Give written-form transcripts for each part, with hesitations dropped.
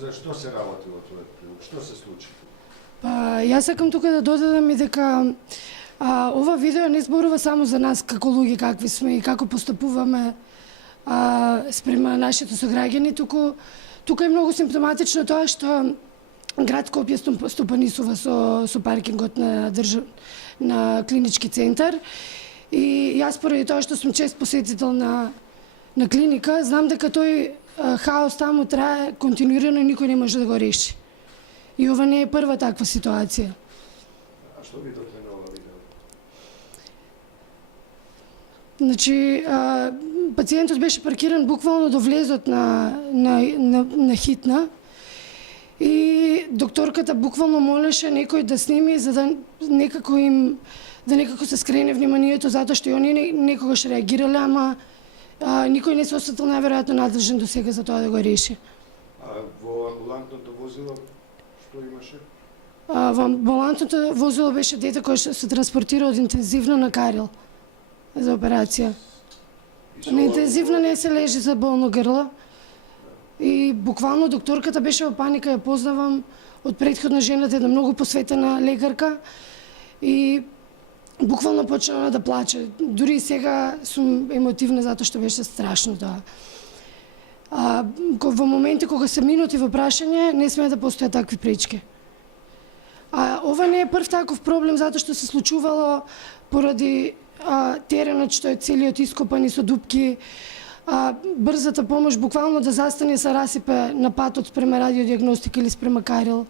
За што се работи во твојот прилог? Што се случи? Па, јас сакам тука да додадам и дека ова видео не зборува само за нас како луѓе какви сме и како постапуваме спрема нашите сограѓани, тука е многу симптоматично тоа што град Скопје стопанисува со паркингот на клинички центар. И јас поради тоа што сум чест посетител на клиника, знам дека тој хаос таму трае континуирано и никој не може да го реши. И ова не е прва таква ситуација. А што видовте на ова видео? Значи, пациентот беше паркиран буквално до влезот на хитна и докторката буквално молеше некој да сними за да некако се скрене вниманието затоа што и они некогаш реагирале, ама никој не се осетил најверојатно надлежен до сега за тоа да го реши. А во амбулантното возило што имаше? Во амбулантното возило беше дете кој се транспортира од интензивна на Карил за операција. На интензивна не се лежи за болно грло. И буквално докторката беше во паника, ја познавам од претходна жената, една многу посветена лекарка и буквално почнала да плаче. Дури и сега сум емотивна затоа што беше страшно тоа. Во моменти кога се минути во прашање, не смее да постојат такви пречки. Ова не е прв таков проблем затоа што се случувало поради теренот што е целиот ископан и со дупки. Брзата помош буквално да застане се расипе на патот спрема радиодиагностика или спрема Карил.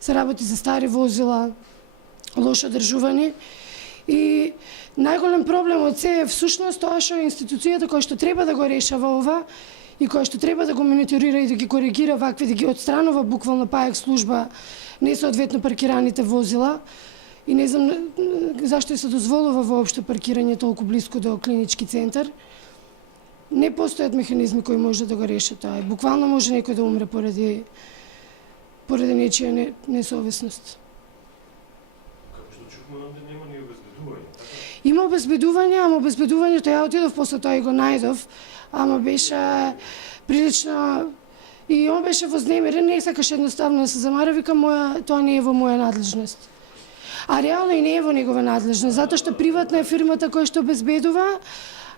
Се работи за стари возила, лошо одржувани. И најголем проблем од се е всушност тоа што институцијата која што треба да го решава ова и која што треба да го мониторира и да ги коригира вакви, да ги отстранува буквално паек служба несоодветно паркираните возила. И не знам зашто се дозволува воопшто паркирање толку блиску до клинички центар. Не постојат механизми кои може да го решат тоа. Буквално може некој да умре поради нечија несовесност. Како што чухме, нема ни обезбедување. Има обезбедување, ама обезбедувањето ја отидов после тоа и го најдов, ама беше прилично и он беше вознемирен, не сакаше едноставно да се замара, вика тоа не е во моја надлежност. А реално и не е во негова надлежност, затоа што приватна е фирмата која што обезбедува,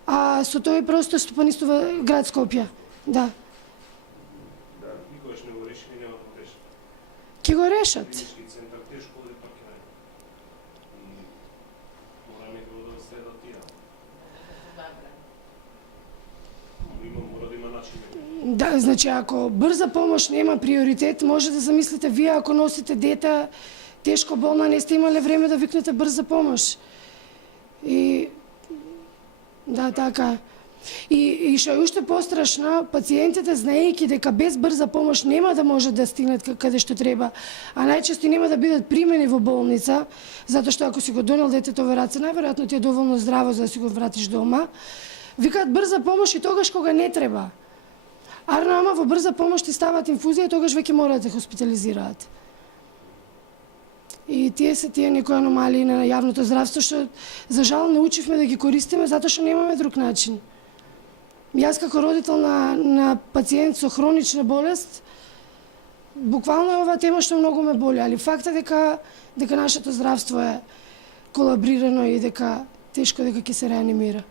а со тој просто стопанистува град Скопје. Да. Да, никогаш не го решили, нема да решат. Ќе го решат. Клинички центар тешко да паркирање. Мора некако да се адаптира. Мора да има начин. Да, значи ако брза помош нема приоритет, може да замислите вие ако носите дете тешко болна, не сте имале време да викнете брза помош. И да, така. И што е уште пострашно, пациентите знаејќи дека без брза помош нема да можат да стигнат каде што треба, а најчесто нема да бидат примени во болница, затоа што ако си го донел детето во раце, најверојатно ти е доволно здраво за да си го вратиш дома, викаат брза помош и тогаш кога не треба. Ама во брза помош ти стават инфузија, тогаш веќе мора да те хоспитализираат. И тие се некои аномалии на јавното здравство што за жал научивме да ги користиме затоа што немаме друг начин. Јас како родител на пациент со хронична болест, буквално е оваа тема што многу ме боли, али факт е дека нашето здравство е колабрирано и дека тешко дека ќе се реанимира.